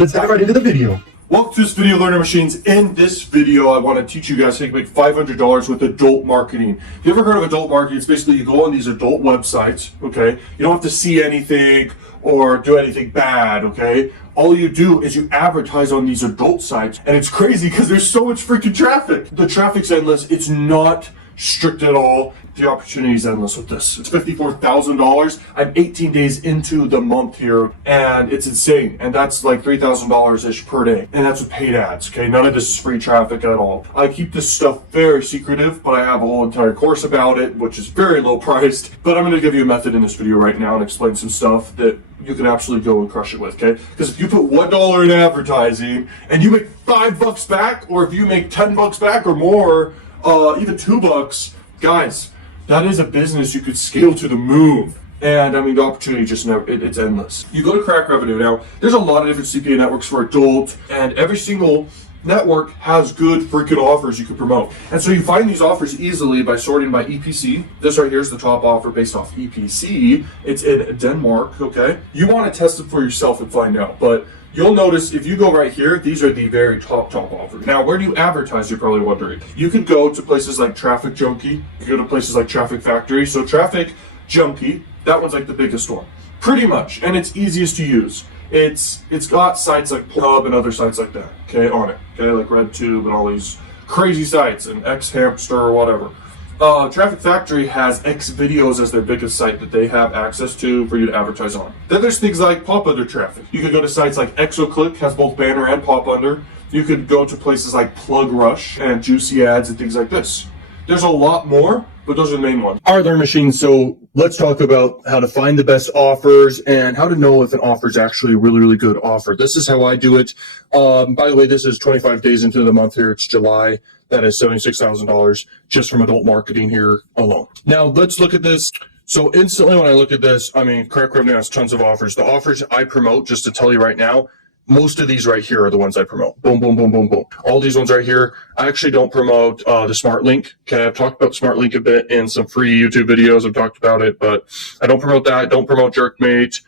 let's dive right into the video. Welcome to this video, Learner Machines. In this video, I want to teach you guys how you can make $500 with adult marketing. Have you ever heard of adult marketing? It's basically you go on these adult websites, okay? You don't have to see anything or do anything bad, okay? All you do is you advertise on these adult sites, and it's crazy because there's so much freaking traffic. The traffic's endless. It's not strict at all. The opportunity is endless with this. It's $54,000. I'm 18 days into the month here, and it's insane. And that's like $3,000-ish per day. And that's with paid ads, okay? None of this is free traffic at all. I keep this stuff very secretive, but I have a whole entire course about it, which is very low priced. But I'm gonna give you a method in this video right now and explain some stuff that you can absolutely go and crush it with, okay? Because if you put $1 in advertising and you make $5 back, or if you make $10 back or more, even $2, guys, that is a business you could scale to the moon. And I mean, the opportunity just never, it's endless. You go to Crakrevenue now, there's a lot of different CPA networks for adult, and every single network has good freaking offers you can promote. And so you find these offers easily by sorting by EPC. This right here is the top offer based off EPC. It's in Denmark, okay? You want to test it for yourself and find out, but you'll notice if you go right here, these are the very top offers. Now, where do you advertise, you're probably wondering? You could go to places like TrafficJunky. You could go to places like Traffic Factory. So TrafficJunky, that one's like the biggest one, pretty much, and it's easiest to use. It's got sites like Pub and other sites like that, okay, on it, okay, like RedTube and all these crazy sites and X-Hamster or whatever. Traffic Factory has X Videos as their biggest site that they have access to for you to advertise on. Then there's things like pop under traffic. You could go to sites like Exoclick, has both banner and pop under. You could go to places like Plug Rush and Juicy Ads and things like this. There's a lot more, but those are the main ones. All right, Learner Machines, so let's talk about how to find the best offers and how to know if an offer is actually a really good offer. This is how I do it. By the way, this is 25 days into the month here. It's July. That is $76,000 just from adult marketing here alone. Now, let's look at this. So instantly when I look at this, I mean, Crakrevenue has tons of offers. The offers I promote, just to tell you right now, most of these right here are the ones I promote. Boom, boom, boom, boom, boom. All these ones right here. I actually don't promote the Smart Link. Okay, I've talked about Smart Link a bit in some free YouTube videos. I've talked about it, but I don't promote that. I don't promote Jerkmate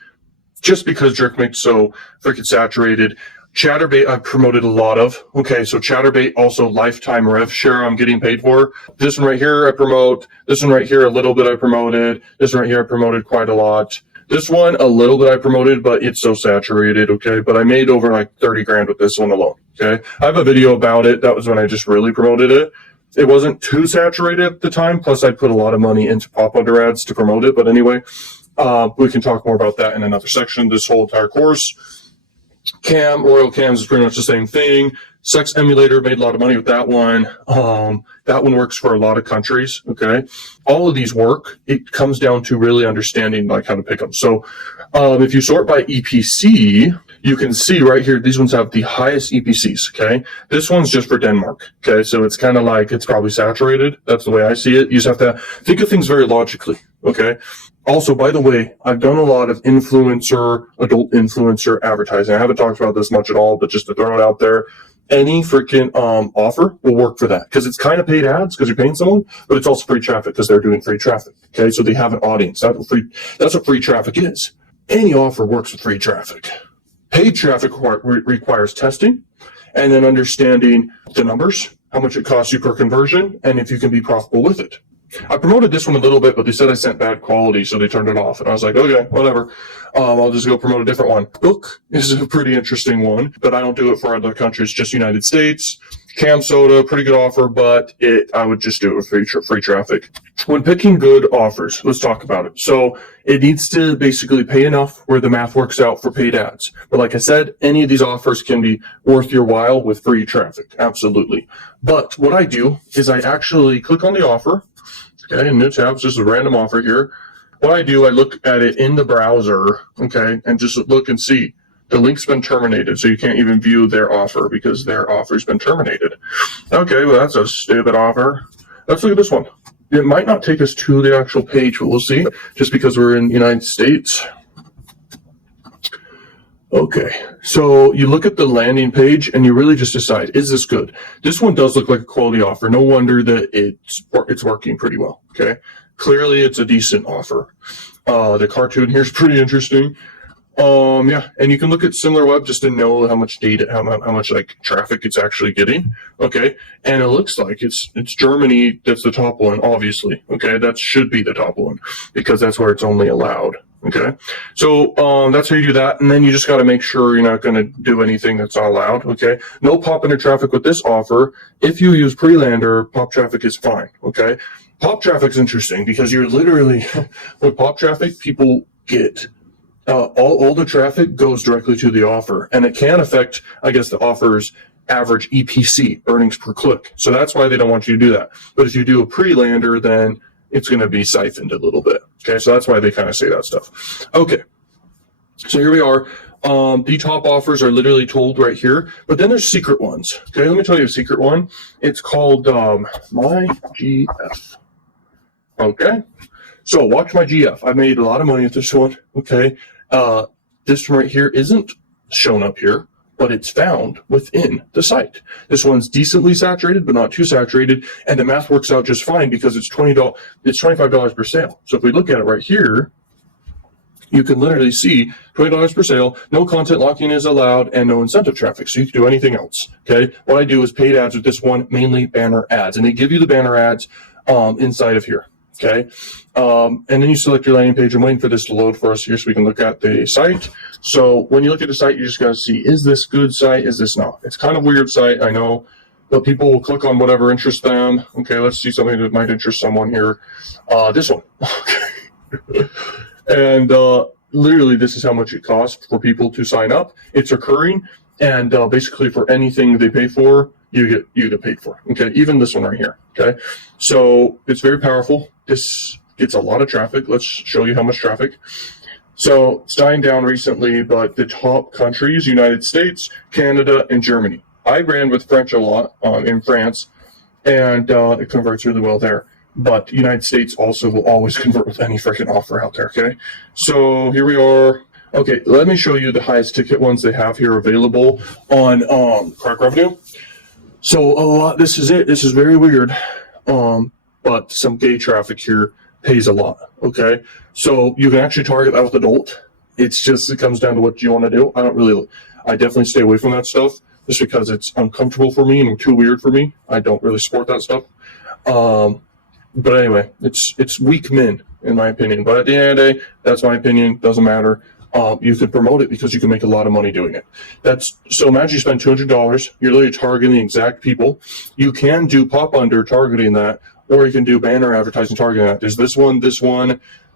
just because Jerkmate's so freaking saturated. Chatterbait I've promoted a lot of. Okay, so Chatterbait also lifetime rev share I'm getting paid for. This one right here I promote. This one right here a little bit I promoted. This one right here I promoted quite a lot. This one a little bit I promoted, but it's so saturated, okay? But I made over like 30 grand with this one alone, okay? I have a video about it. That was when I just really promoted it. It wasn't too saturated at the time, plus I put a lot of money into pop under ads to promote it. But anyway, we can talk more about that in another section, this whole entire course. Royal Cams is pretty much the same thing. Sex Emulator, made a lot of money with that one. That one works for a lot of countries, okay? All of these work. It comes down to really understanding like how to pick them. So if you sort by EPC, you can see right here, these ones have the highest EPCs, okay? This one's just for Denmark, okay? So it's kind of like, it's probably saturated. That's the way I see it. You just have to think of things very logically, okay? Also, by the way, I've done a lot of adult influencer advertising. I haven't talked about this much at all, but just to throw it out there, any freaking offer will work for that because it's kind of paid ads because you're paying someone, but it's also free traffic because they're doing free traffic. Okay, so they have an audience. That's what free traffic is. Any offer works with free traffic. Paid traffic requires testing and then understanding the numbers, how much it costs you per conversion, and if you can be profitable with it. I promoted this one a little bit, but they said I sent bad quality, so they turned it off. And I was like, okay, whatever. I'll just go promote a different one. Book is a pretty interesting one, but I don't do it for other countries, just United States. Cam Soda, pretty good offer, but I would just do it with free traffic. When picking good offers, let's talk about it. So it needs to basically pay enough where the math works out for paid ads. But like I said, any of these offers can be worth your while with free traffic. Absolutely. But what I do is I actually click on the offer. Okay, in new tabs, just a random offer here. What I do, I look at it in the browser, okay, and just look and see. The link's been terminated, so you can't even view their offer because their offer's been terminated. Okay, well, that's a stupid offer. Let's look at this one. It might not take us to the actual page, but we'll see, just because we're in the United States. Okay, so you look at the landing page and you really just decide, is this good? This one does look like a quality offer. No wonder that it's working pretty well, okay? Clearly, it's a decent offer. The cartoon here is pretty interesting. Yeah, and you can look at SimilarWeb just to know how much data, how much like traffic it's actually getting. Okay, and it looks like it's Germany that's the top one, obviously. Okay, that should be the top one because that's where it's only allowed. Okay, so that's how you do that, and then you just got to make sure you're not going to do anything that's not allowed. Okay, no pop under traffic with this offer. If you use Prelander, pop traffic is fine. Okay, pop traffic's interesting because you're literally with pop traffic, people get. All the traffic goes directly to the offer, and it can affect, I guess, the offer's average EPC, earnings per click. So that's why they don't want you to do that. But if you do a pre-lander, then it's going to be siphoned a little bit. Okay, so that's why they kind of say that stuff. Okay, so here we are. The top offers are literally told right here, but then there's secret ones. Okay, let me tell you a secret one. It's called My GF. Okay. So watch my GF. I made a lot of money with this one. Okay. This one right here isn't shown up here, but it's found within the site. This one's decently saturated, but not too saturated. And the math works out just fine because it's $25 per sale. So if we look at it right here, you can literally see $20 per sale, no content locking is allowed, and no incentive traffic. So you can do anything else. Okay. What I do is paid ads with this one, mainly banner ads. And they give you the banner ads inside of here. Okay, and then you select your landing page. I'm waiting for this to load for us here so we can look at the site. So when you look at the site, you just got to see, is this good site? Is this not? It's kind of weird site, I know, but people will click on whatever interests them. Okay, let's see something that might interest someone here. This one. And literally, this is how much it costs for people to sign up. It's recurring, and basically for anything they pay for, you get paid for. Okay, even this one right here. Okay, so it's very powerful. This gets a lot of traffic. Let's show you how much traffic. So it's dying down recently, but the top countries: United States, Canada, and Germany. I ran with French a lot in France, and it converts really well there. But United States also will always convert with any freaking offer out there. Okay, so here we are. Okay, let me show you the highest ticket ones they have here available on Crakrevenue. So a lot. This is it. This is very weird. But some gay traffic here pays a lot. Okay, so you can actually target that with adult. It comes down to what you want to do. I definitely stay away from that stuff just because it's uncomfortable for me and too weird for me. I don't really support that stuff. But anyway, it's weak men in my opinion. But at the end of the day, that's my opinion. Doesn't matter. You can promote it because you can make a lot of money doing it. So imagine you spend $200. You're literally targeting the exact people. You can do pop under targeting that, or you can do banner advertising targeting that. There's this one.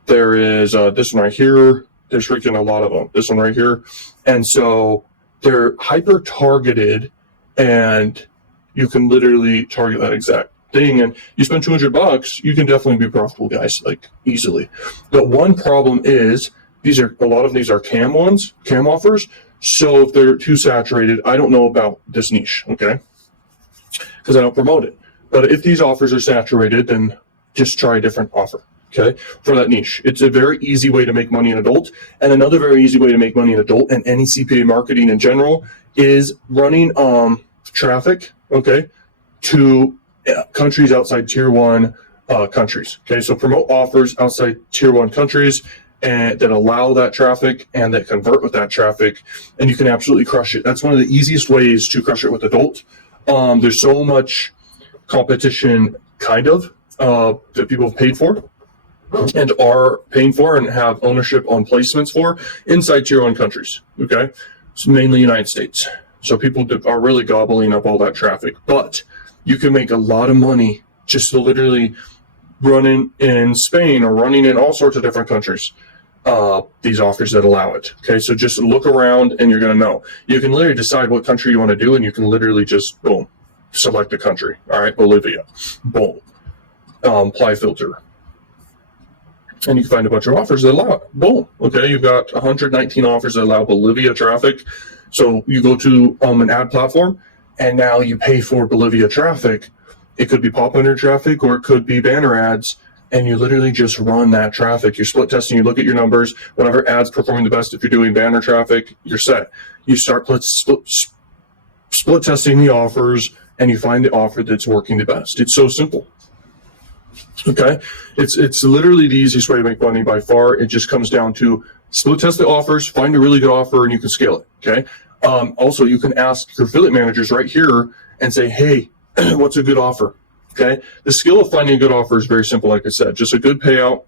There is this one right here. There's freaking a lot of them. This one right here. And so they're hyper targeted, and you can literally target that exact thing. And you spend $200, you can definitely be profitable, guys, like easily. But one problem is a lot of these are cam offers. So if they're too saturated, I don't know about this niche, okay? Because I don't promote it. But if these offers are saturated, then just try a different offer, okay? For that niche. It's a very easy way to make money in adult. And another very easy way to make money in adult and any CPA marketing in general is running traffic, okay, to countries outside tier 1 countries, okay? So promote offers outside tier 1 countries and that allow that traffic and that convert with that traffic, and you can absolutely crush it. That's one of the easiest ways to crush it with adult. There's so much competition that people have paid for and are paying for and have ownership on placements for inside tier 1 countries, okay? It's mainly United States. So people are really gobbling up all that traffic, but you can make a lot of money just literally running in Spain or running in all sorts of different countries, these offers that allow it. Okay, so just look around and you're going to know. You can literally decide what country you want to do, and you can literally just, boom, select the country. All right, Bolivia, boom, apply filter. And you can find a bunch of offers that allow it. Boom, okay, you've got 119 offers that allow Bolivia traffic. So you go to an ad platform, and now you pay for Bolivia traffic. It could be pop under traffic, or it could be banner ads, and you literally just run that traffic. You're split testing, you look at your numbers, whatever ad's performing the best. If you're doing banner traffic, you're set. You start split testing the offers, and you find the offer that's working the best. It's so simple. Okay, it's literally the easiest way to make money by far. It just comes down to split test the offers, find a really good offer, and you can scale it. Okay. Also, you can ask your affiliate managers right here and say, hey, what's a good offer? Okay. The skill of finding a good offer is very simple. Like I said, just a good payout,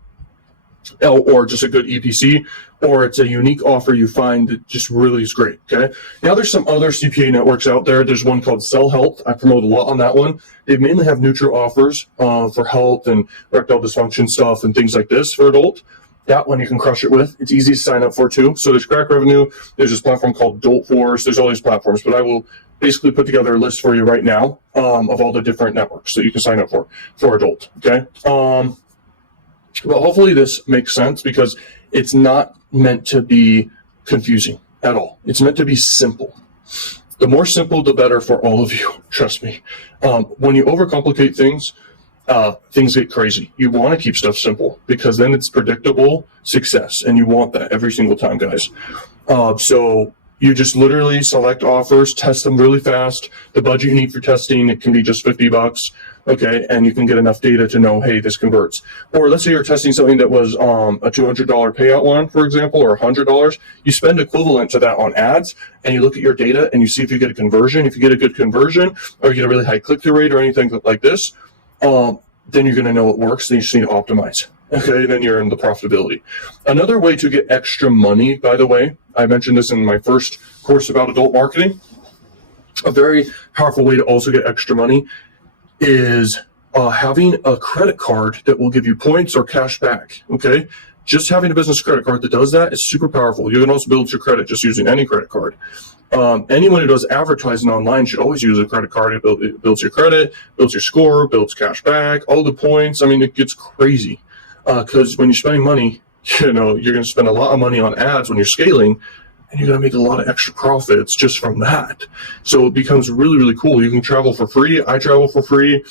or just a good EPC, or it's a unique offer you find that just really is great. Okay. Now there's some other CPA networks out there. There's one called Sell Health. I promote a lot on that one. They mainly have neutral offers for health and erectile dysfunction stuff and things like this for adult. That one you can crush it with. It's easy to sign up for too. So there's Crakrevenue. There's this platform called Dolt Force. There's all these platforms, but I will basically put together a list for you right now of all the different networks that you can sign up for adult. Okay. Well, hopefully this makes sense, because it's not meant to be confusing at all. It's meant to be simple. The more simple, the better for all of you. Trust me. When you overcomplicate things, things get crazy. You want to keep stuff simple, because then it's predictable success, and you want that every single time, guys. So you just literally select offers, test them really fast. The budget you need for testing, it can be just $50. Okay, and you can get enough data to know, hey, this converts. Or let's say you're testing something that was a $200 payout one, for example, or $100. You spend equivalent to that on ads, and you look at your data and you see if you get a conversion. If you get a good conversion, or you get a really high click-through rate or anything like this, then you're going to know it works. Then you just need to optimize. Okay, then you're in the profitability. Another way to get extra money, by the way, I mentioned this in my first course about adult marketing. A very powerful way to also get extra money is having a credit card that will give you points or cash back. Okay, just having a business credit card that does that is super powerful. You can also build your credit just using any credit card. Anyone who does advertising online should always use a credit card. It builds your credit, builds your score, builds cash back, all the points. I mean, it gets crazy because when you're spending money, you're going to spend a lot of money on ads when you're scaling, and you're going to make a lot of extra profits just from that. So it becomes really, really cool. You can travel for free. I travel for free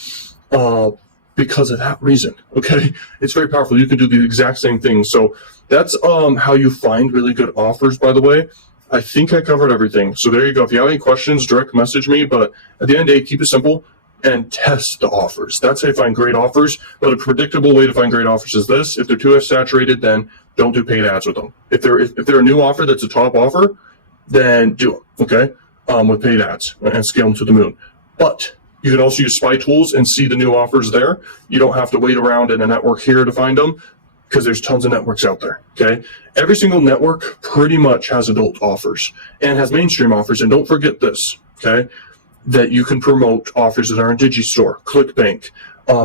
because of that reason. Okay, it's very powerful. You can do the exact same thing. So that's how you find really good offers, by the way. I think I covered everything. So there you go. If you have any questions, direct message me. But at the end of the day, keep it simple and test the offers. That's how you find great offers. But a predictable way to find great offers is this. If they're too saturated, then don't do paid ads with them. If they're a new offer that's a top offer, then do it, okay, with paid ads and scale them to the moon. But you can also use spy tools and see the new offers there. You don't have to wait around in a network here to find them, because there's tons of networks out there, okay? Every single network pretty much has adult offers and has mainstream offers. And don't forget this, okay, that you can promote offers that are in Digistore, ClickBank,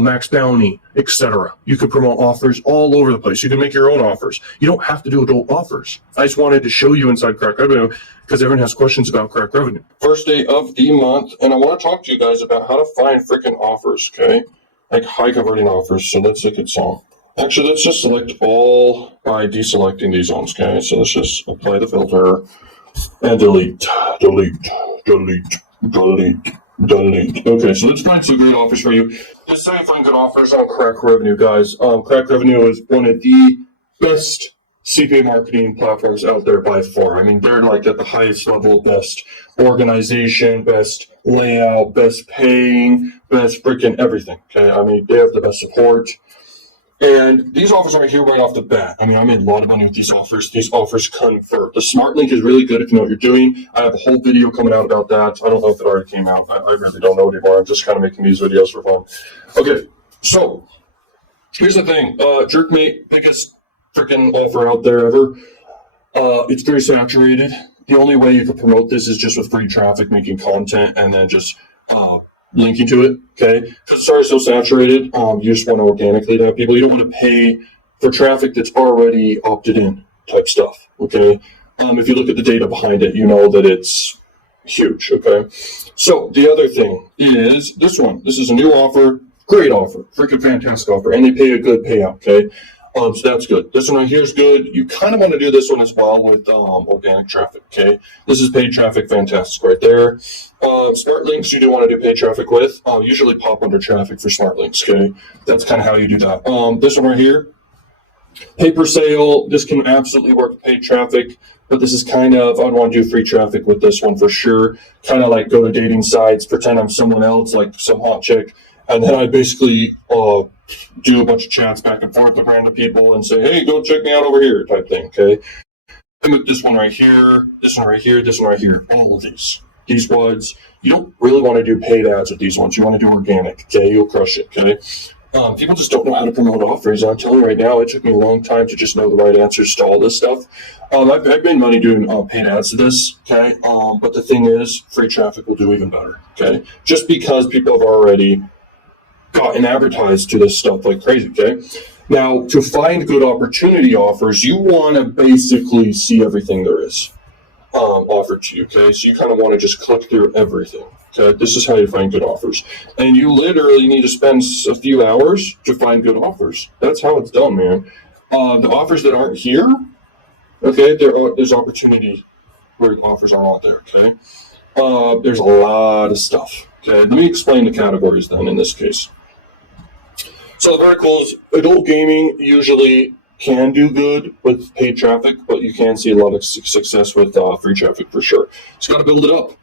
Max Bounty, etc. You can promote offers all over the place. You can make your own offers. You don't have to do adult offers. I just wanted to show you inside Crakrevenue because everyone has questions about Crakrevenue. First day of the month, and I want to talk to you guys about how to find freaking offers, okay? Like high converting offers. So let's look at some. Actually, let's just select all by deselecting these ones, okay? So let's just apply the filter and delete. Okay, so let's find some great offers for you. This is how you find good offers on Crakrevenue, guys. Crakrevenue is one of the best CPA marketing platforms out there by far. I mean, they're like at the highest level, best organization, best layout, best paying, best freaking everything, okay? I mean, they have the best support. And these offers right here right off the bat. I mean, I made a lot of money with these offers. These offers convert. The Smart Link is really good if you know what you're doing. I have a whole video coming out about that. I don't know if it already came out. I really don't know anymore. I'm just kind of making these videos for fun. Okay, so here's the thing. Jerkmate, biggest freaking offer out there ever. It's very saturated. The only way you can promote this is just with free traffic, making content, and then just linking to it, okay? Because it's already so saturated, you just want to organically have people. You don't want to pay for traffic that's already opted in type stuff, okay? If you look at the data behind it, you know that it's huge, okay? So the other thing is this one. This is a new offer, great offer, freaking fantastic offer, and they pay a good payout, okay? So that's good. This one right here is good. You kind of want to do this one as well with organic traffic, okay? This is paid traffic, fantastic right there. Smart links you do want to do paid traffic with. Usually pop under traffic for smart links, okay? That's kind of how you do that. This one right here, pay per sale. This can absolutely work with paid traffic, but this is kind of, I'd want to do free traffic with this one for sure. Kind of like go to dating sites, pretend I'm someone else, like some hot chick, and then I basically do a bunch of chats back and forth with random people and say, hey, go check me out over here type thing, okay? And with this one right here, this one right here, this one right here, all of these ones, you don't really want to do paid ads with these ones. You want to do organic, okay? You'll crush it, okay? People just don't know how to promote offers. I'm telling you right now, it took me a long time to just know the right answers to all this stuff. I've made money doing paid ads to this, okay? But the thing is, free traffic will do even better, okay? Just because people have already gotten advertised to this stuff like crazy, okay? Now, to find good opportunity offers, you want to basically see everything there is offered to you, okay? So you kind of want to just click through everything, okay? This is how you find good offers. And you literally need to spend a few hours to find good offers. That's how it's done, man. The offers that aren't here, okay, there's opportunity where offers are out there, okay? There's a lot of stuff, okay? Let me explain the categories then in this case. So the verticals, adult gaming usually can do good with paid traffic, but you can see a lot of success with free traffic for sure. Just got to build it up.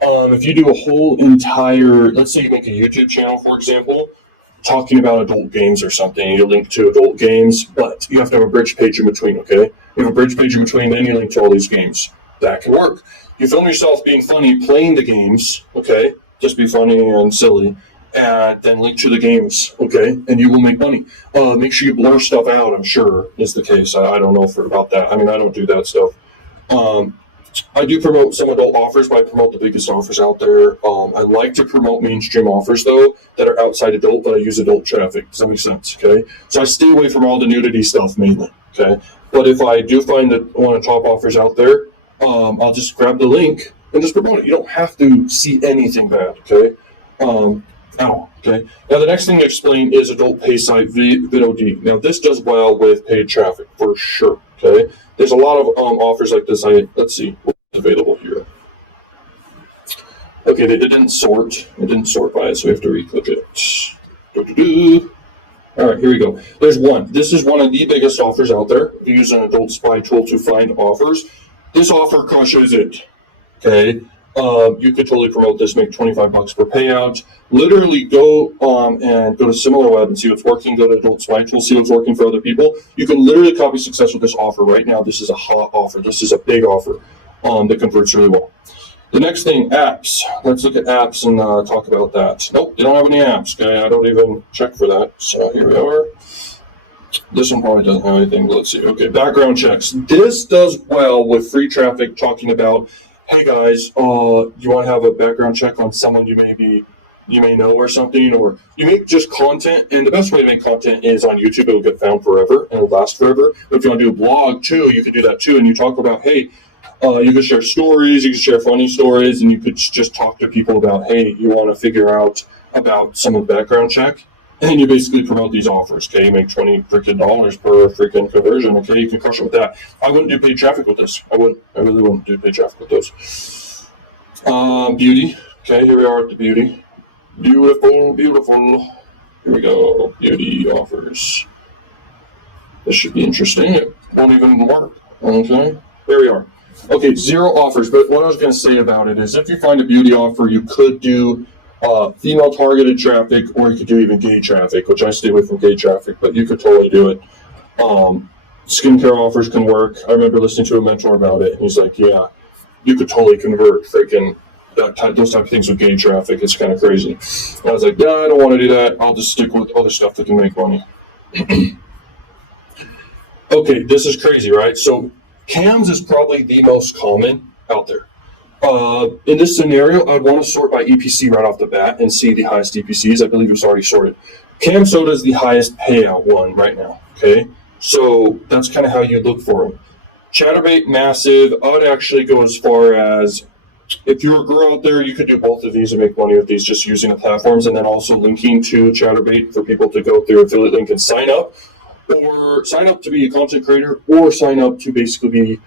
If you do a whole entire, let's say you make a YouTube channel, for example, talking about adult games or something, you link to adult games, but you have to have a bridge page in between, okay? You have a bridge page in between, then you link to all these games. That can work. You film yourself being funny, playing the games, okay? Just be funny and silly. And then link to the games, okay? And you will make money. Make sure you blur stuff out, I'm sure is the case. I don't know about that. I mean, I don't do that stuff. I do promote some adult offers, but I promote the biggest offers out there. I like to promote mainstream offers, though, that are outside adult, but I use adult traffic. Does that make sense, okay? So I stay away from all the nudity stuff mainly, okay? But if I do find that one of the top offers out there, I'll just grab the link and just promote it. You don't have to see anything bad, okay? Okay. Now the next thing to explain is adult pay site VOD. Now this does well with paid traffic for sure. Okay. There's a lot of offers like this. Let's see what's available here. Okay, it didn't sort. It didn't sort by it, so we have to re-click it. All right, here we go. There's one. This is one of the biggest offers out there. If you use an adult spy tool to find offers, this offer crushes it. Okay. You could totally promote this, make $25 per payout. Literally go and go to SimilarWeb and see what's working. Go to Adult Spy Tool, see what's working for other people. You can literally copy success with this offer right now. This is a hot offer. This is a big offer that converts really well. The next thing, apps. Let's look at apps and talk about that. Nope, they don't have any apps. Okay, I don't even check for that. So here we are. This one probably doesn't have anything. Let's see. Okay, background checks. This does well with free traffic talking about, hey guys, you want to have a background check on someone you may know or something, or you make just content, and the best way to make content is on YouTube. It'll get found forever and it'll last forever. But if you want to do a blog too, you could do that too, and you talk about, hey, you could share stories, you could share funny stories, and you could just talk to people about, hey, you want to figure out about someone's background check, and you basically promote these offers. Okay, you make $20 per freaking conversion. Okay, you can crush it with that. I wouldn't do paid traffic with this. I really wouldn't do paid traffic with those. Beauty. Okay, here we are at the beauty. Beautiful. Here we go. Beauty offers. This should be interesting. It won't even work. Okay, here we are. Okay, 0 offers. But what I was going to say about it is, if you find a beauty offer, you could do female targeted traffic, or you could do even gay traffic, which I stay away from gay traffic, but you could totally do it. Skincare offers can work. I remember listening to a mentor about it, and he's like, yeah, you could totally convert freaking those type of things with gay traffic. It's kind of crazy. And I was like, yeah, I don't want to do that. I'll just stick with other stuff that can make money. Okay, this is crazy, right? So cams is probably the most common out there. In this scenario, I'd want to sort by EPC right off the bat and see the highest EPCs. I believe it's already sorted. Cam Soda is the highest payout one right now, okay? So that's kind of how you look for them. Chatterbait, massive. I would actually go as far as, if you're a girl out there, you could do both of these and make money with these just using the platforms, and then also linking to Chatterbait for people to go through affiliate link and sign up, or sign up to be a content creator, or sign up to basically be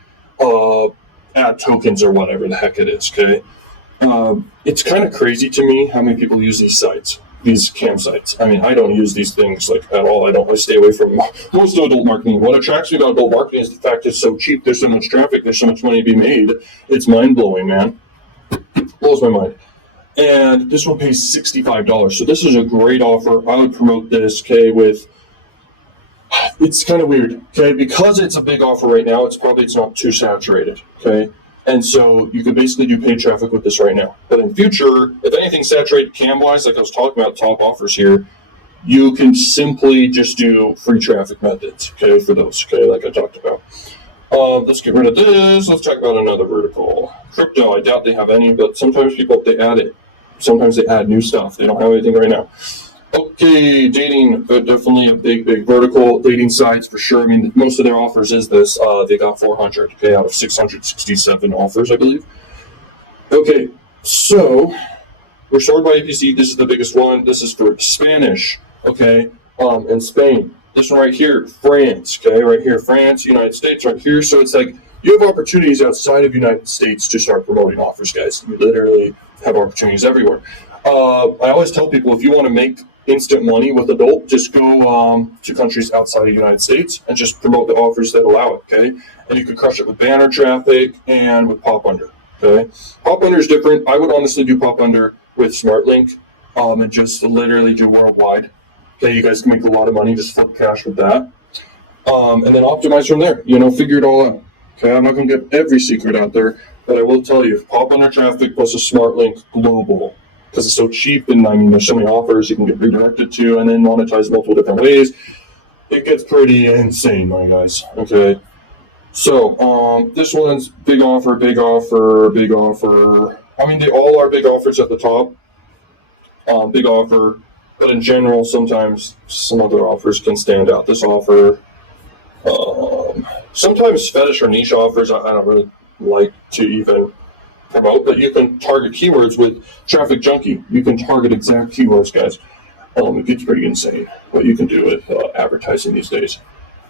add tokens or whatever the heck it is, okay? It's kind of crazy to me how many people use these sites, these cam sites. I mean, I don't use these things like at all. I stay away from most adult marketing. What attracts me about adult marketing is the fact it's so cheap. There's so much traffic. There's so much money to be made. It's mind-blowing, man. Blows my mind. And this one pays $65. So this is a great offer. I would promote this, okay, with It's kind of weird, okay? Because it's a big offer right now, it's not too saturated, okay? And so you can basically do paid traffic with this right now. But in future, if anything's saturated cam-wise, like I was talking about top offers here, you can simply just do free traffic methods, okay, for those, okay, like I talked about. Let's get rid of this. Let's talk about another vertical. Crypto, I doubt they have any, but sometimes they add it. Sometimes they add new stuff. They don't have anything right now. Okay, dating, definitely a big vertical. Dating sites for sure. I mean, most of their offers is this. They got 400, okay, out of 667 offers, I believe. Okay, so we're sorted by APC. This is the biggest one. This is for Spanish, okay, and Spain. This one right here, France, okay, right here, France, United States, right here. So it's like you have opportunities outside of United States to start promoting offers, guys. You literally have opportunities everywhere. I always tell people if you want to make instant money with adult, just go to countries outside of the United States and just promote the offers that allow it, okay? And you can crush it with banner traffic and with pop under, okay? Pop under is different. I would honestly do pop under with SmartLink and just literally do worldwide. Okay, you guys can make a lot of money, just flip cash with that. And then optimize from there, figure it all out. Okay, I'm not going to get every secret out there, but I will tell you, pop under traffic plus a SmartLink global, because it's so cheap, and I mean, there's so many offers you can get redirected to and then monetize multiple different ways. It gets pretty insane, my guys. Okay, so this one's big offer. I mean, they all are big offers at the top. Big offer, but in general, sometimes some other offers can stand out. This offer, sometimes fetish or niche offers, I don't really like to even promote, but you can target keywords with TrafficJunky. You can target exact keywords, guys. It gets pretty insane what you can do with advertising these days.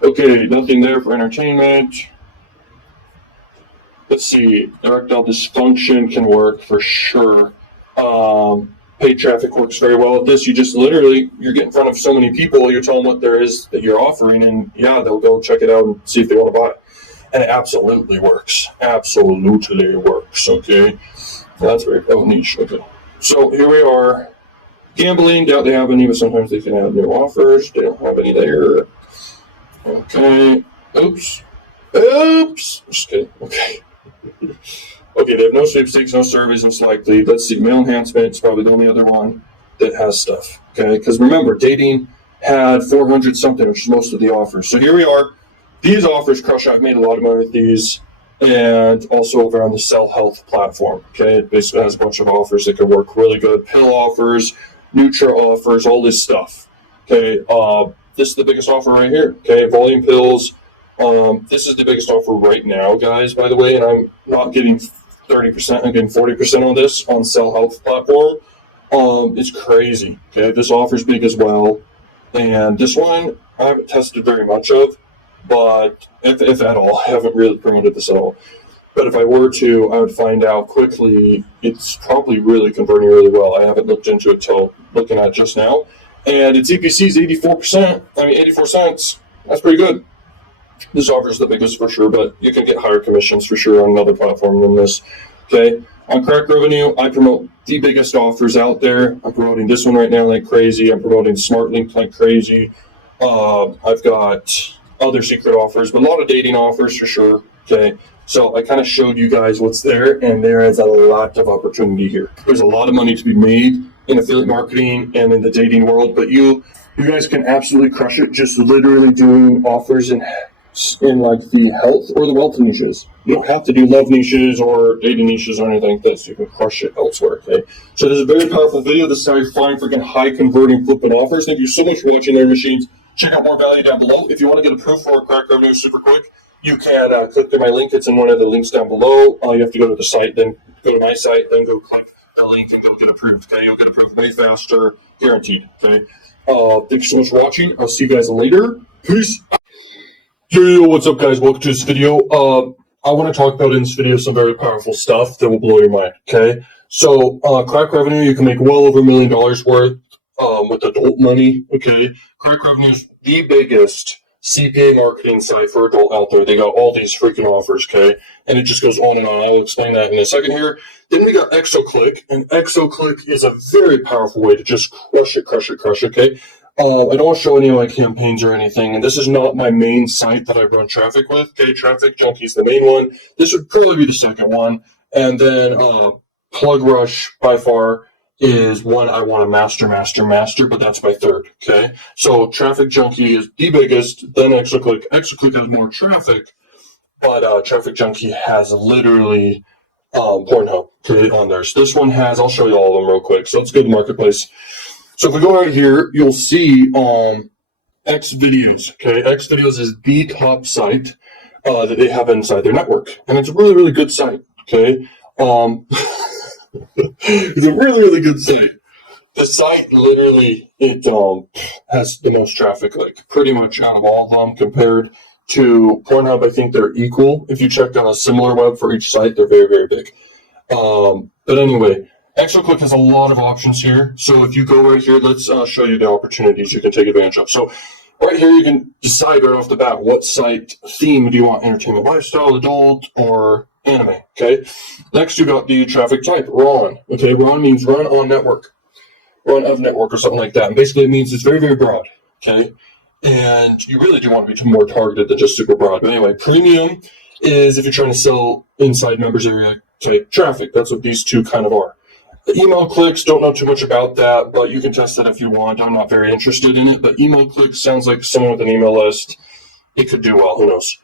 Okay, nothing there for entertainment. Let's see, erectile dysfunction can work for sure. Paid traffic works very well at this. You just literally, you're getting in front of so many people, you're telling them what there is that you're offering, and yeah, they'll go check it out and see if they want to buy it. And it absolutely works. Absolutely works, okay? Well, that's very niche, okay. So here we are. Gambling, doubt they have any, but sometimes they can add new offers. They don't have any there. Okay. Oops. Just kidding. Okay. Okay, they have no sweepstakes, no surveys, most likely. Let's see, mail enhancement is probably the only other one that has stuff, okay? Because remember, dating had 400 something, which is most of the offers. So here we are. These offers crush. I've made a lot of money with these, and also over on the Cell Health platform, okay? It basically has a bunch of offers that can work really good. Pill offers, Nutra offers, all this stuff, okay? This is the biggest offer right here, okay? Volume pills. This is the biggest offer right now, guys, by the way, and I'm not getting 30%, I'm getting 40% on this on Cell Health platform. It's crazy, okay? This offer's big as well, and this one I haven't tested very much of, but if at all, I haven't really promoted this at all. But if I were to, I would find out quickly it's probably really converting really well. I haven't looked into it till looking at it just now, and its EPC is 84%. I mean, 84 cents. That's pretty good. This offer is the biggest for sure, but you can get higher commissions for sure on another platform than this. Okay, on Crakrevenue, I promote the biggest offers out there. I'm promoting this one right now like crazy. I'm promoting SmartLink like crazy. I've got other secret offers, but a lot of dating offers for sure. Okay, so I kind of showed you guys what's there, and there is a lot of opportunity here. There's a lot of money to be made in affiliate marketing and in the dating world, but you guys can absolutely crush it just literally doing offers in like the health or the wealth niches. You don't have to do love niches or dating niches or anything like this. You can crush it elsewhere, okay? So this is a very powerful video. This is how you find freaking high converting flipping offers. Thank you so much for watching their machines. Check out more value down below. If you want to get approved for a Crakrevenue super quick, you can click through my link. It's in one of the links down below. You have to go to the site, then go to my site, then go click the link and go get approved, okay? You'll get approved way faster, guaranteed, okay? Thank you so much for watching. I'll see you guys later. Peace. Yo, what's up, guys? Welcome to this video. I want to talk about in this video some very powerful stuff that will blow your mind, okay? So, Crakrevenue, you can make well over $1 million worth with adult money, okay? Crakrevenue is the biggest CPA marketing site for adult out there. They got all these freaking offers, okay? And it just goes on and on. I'll explain that in a second here. Then we got Exoclick, and Exoclick is a very powerful way to just crush it, okay? I don't want to show any of my campaigns or anything, and this is not my main site that I run traffic with. Okay, TrafficJunky is the main one. This would probably be the second one, and then Plug Rush by far is one I want to master, but that's my third. Okay, so TrafficJunky is the biggest, then Exoclick. Exoclick has more traffic, but TrafficJunky has literally Pornhub on there. So this one has, I'll show you all of them real quick. So let's go to the marketplace. So if we go right here, you'll see X Videos. Okay, X Videos is the top site that they have inside their network, and it's a really, really good site. Okay, it's a really, really good site. The site literally has the most traffic, like pretty much out of all of them compared to Pornhub. I think they're equal. If you check on a similar web for each site, they're very, very big. But anyway. Exoclick has a lot of options here. So if you go right here, let's show you the opportunities you can take advantage of. So right here, you can decide right off the bat what site theme do you want: entertainment, lifestyle, adult, or anime. Okay. Next, you got the traffic type, RON. Okay, RON means run on network, run of network, or something like that. And basically, it means it's very, very broad. Okay, and you really do want to be more targeted than just super broad. But anyway, premium is if you're trying to sell inside members area type traffic. That's what these two kind of are. The email clicks, don't know too much about that, but you can test it if you want. I'm not very interested in it, but email clicks sounds like someone with an email list. It could do well, who knows.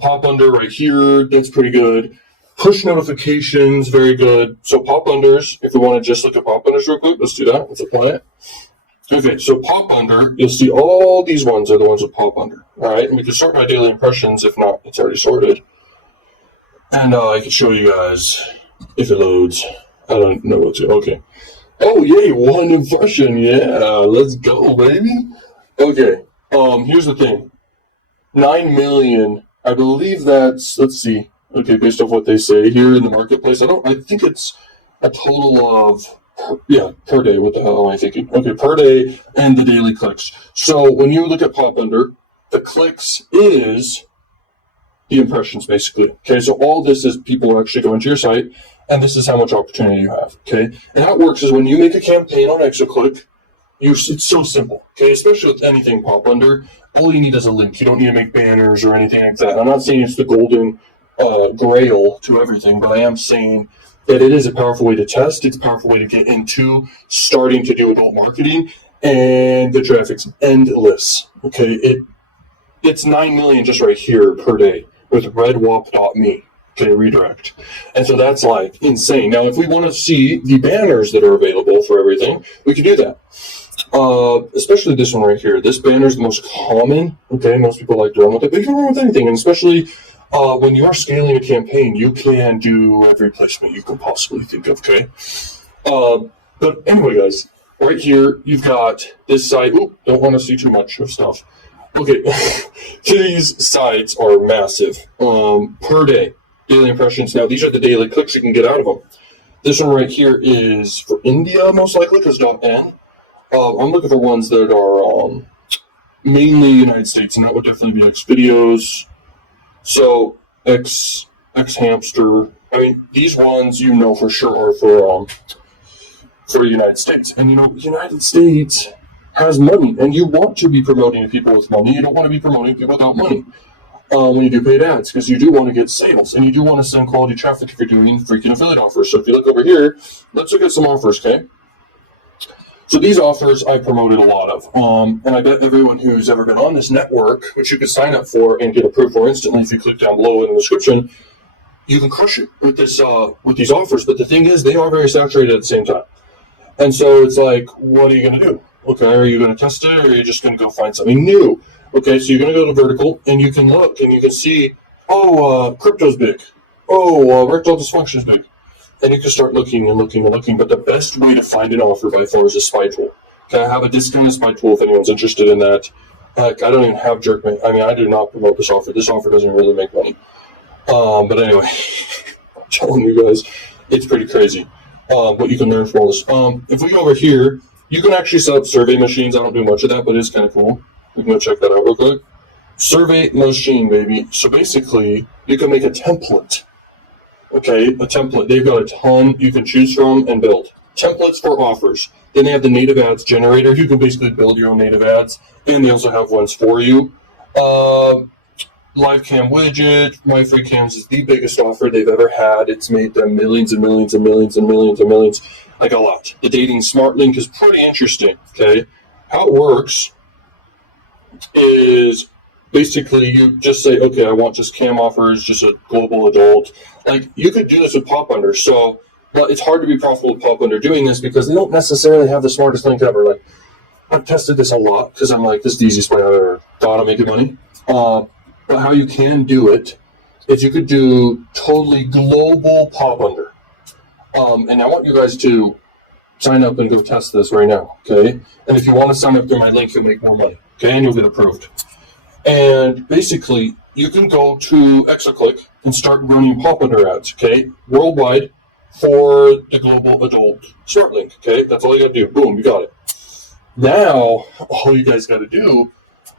Pop under right here, that's pretty good. Push notifications, very good. So pop unders, if we want to just look at pop unders real quick, let's do that. Let's apply it. Okay, so pop under, you'll see all these ones are the ones with pop under. All right, and we can sort by daily impressions. If not, it's already sorted. And I can show you guys if it loads. I don't know what to. Okay. Oh, yay, one impression. Yeah, let's go, baby. Okay. Here's the thing. 9 million. I believe that's, let's see. Okay, based off what they say here in the marketplace. I think it's a total of, per day. What the hell am I thinking? Okay, per day and the daily clicks. So when you look at pop under, the clicks is the impressions, basically. Okay, so all this is people actually going to your site, and this is how much opportunity you have. Okay, and how it works is when you make a campaign on Exoclick, it's so simple. Okay, especially with anything pop under, all you need is a link. You don't need to make banners or anything like that. I'm not saying it's the golden grail to everything, but I am saying that it is a powerful way to test. It's a powerful way to get into starting to do adult marketing, and the traffic's endless. Okay, it's 9 million just right here per day with redwap.me. Okay, redirect. And so that's like insane. Now, if we want to see the banners that are available for everything, we can do that. Especially this one right here. This banner is the most common. Okay, most people like to run with it, but you can run with anything. And especially when you are scaling a campaign, you can do every placement you can possibly think of. Okay. But anyway, guys, right here, you've got this site. Oop, don't want to see too much of stuff. Okay, these sites are massive per day. Daily impressions. Now, these are the daily clicks you can get out of them. This one right here is for India, most likely, because .n. I'm looking for ones that are mainly United States, and that would definitely be X Videos. So, X Hamster. I mean, these ones you know for sure are for United States. And, United States has money, and you want to be promoting to people with money. You don't want to be promoting people without money. When you do paid ads, because you do want to get sales, and you do want to send quality traffic if you're doing freaking affiliate offers. So if you look over here, let's look at some offers, okay? So these offers I promoted a lot of, and I bet everyone who's ever been on this network, which you can sign up for and get approved for instantly if you click down below in the description, you can crush it with this with these offers. But the thing is, they are very saturated at the same time, and so it's like, what are you going to do? Okay, are you going to test it, or are you just going to go find something new? Okay, so you're going to go to vertical, and you can look, and you can see, crypto's big. Erectile dysfunction is big. And you can start looking and looking and looking. But the best way to find an offer by far is a spy tool. Okay, I have a discounted spy tool if anyone's interested in that. Heck, I don't even have jerkbait. I mean, I do not promote this offer. This offer doesn't really make money. But anyway, I'm telling you guys, it's pretty crazy what you can learn from all this. If we go over here, you can actually set up survey machines. I don't do much of that, but it's kind of cool. We can go check that out real quick. Survey machine, baby. So basically, you can make a template. Okay, a template. They've got a ton you can choose from and build. templates for offers. Then they have the native ads generator. You can basically build your own native ads, and they also have ones for you. Live cam widget. My free cams is the biggest offer they've ever had. It's made them millions and millions and millions and millions and millions, like a lot. The dating smart link is pretty interesting. Okay, how it works is basically you just say, okay, I want just cam offers, just a global adult. Like, you could do this with pop under. So, but it's hard to be profitable with pop under doing this because they don't necessarily have the smartest link ever. Like, I've tested this a lot because I'm like, this is the easiest way I've ever thought of making money. But how you can do it is you could do totally global pop under. And I want you guys to sign up and go test this right now, okay? And if you want to sign up through my link, you'll make more money, okay? And you'll get approved. And basically, you can go to Exoclick and start running pop under ads, okay? Worldwide for the global adult smart link, okay? That's all you got to do. Boom, you got it. Now, all you guys got to do